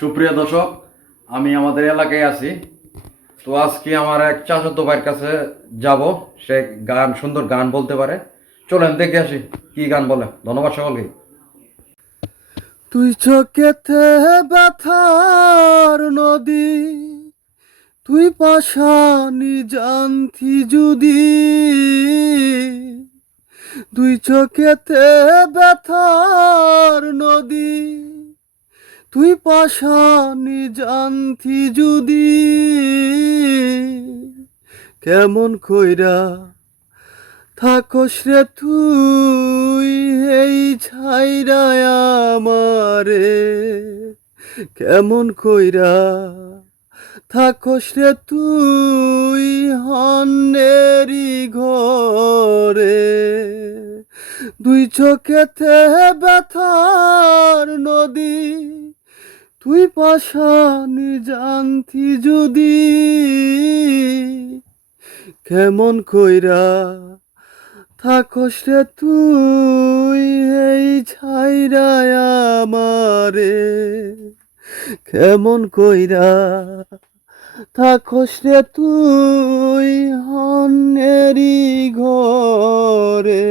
সুপ্রিয় দর্শক, আমি আমাদের এলাকায় আছি। তো আজকে আমার এক চাচাতো ভাইয়ের কাছে যাব। সে সুন্দর গান বলতে পারে। চলেন দেখে আসি কি গান বলে। ধন্যবাদ সকলকে। তুই চোখেতে ব্যথার নদী, তুই পাশানি জানতি যদি, তুই চোখেতে ব্যথার নদী, তুই পাশানি জানতি যদি, কেমন কইরা থাকস রে তুই এই ছাইরায় আমারে, কেমন কইরা থাকস রে তুই হন্যেরি ঘরে। দুই চোখেতে ব্যথার নদী, তুই পাশানি জানতি যদি, কেমন কইরা থাকস রে তুই এই ছাইরায় আমারে, কেমন কইরা থাকস রে তুই হন্যেরি ঘরে।